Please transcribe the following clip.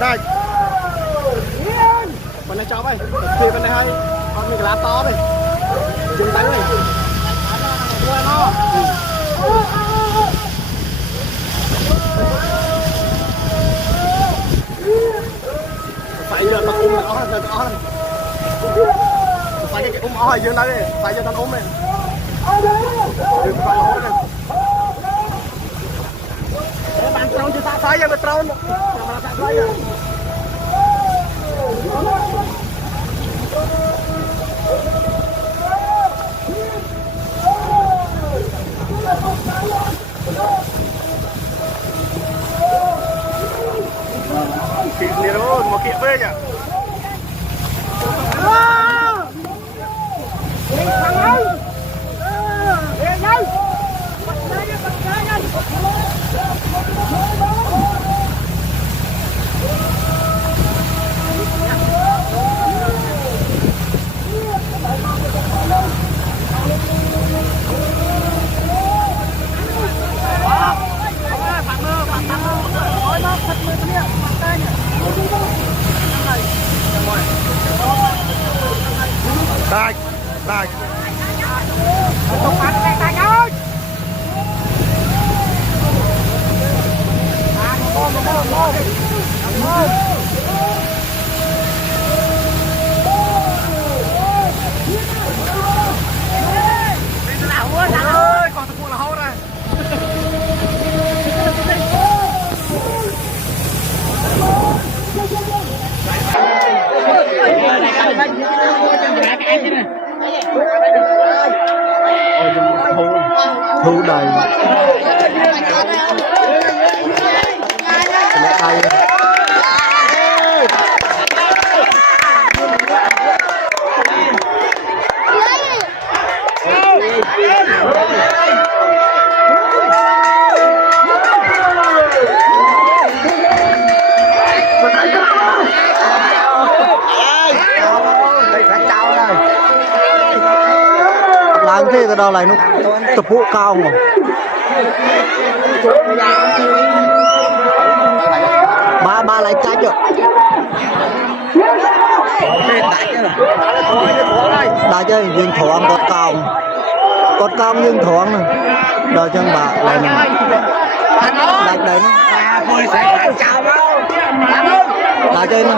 Đây bên này cho vậy thì bên này hay còn mình lá to đây chừng đánh này nó phải giờ nó phải cái hỏi dương đây phải cho nó ôm này đừng phải hối này bạn trâu chưa ta phải giờ mà trâu mà ta phải Kiri terus mau kiri apa ya? Đây, đây. Không ăn cái tay ơi. Ơi, còn thằng là hô đây. Thu đầy làm thế cái đó lại nó tập vụ cao mà ba lại trái chưa đã chơi dương thoáng cột cao dương thoáng này đòi chân bà lại này đặt đấy đã chơi này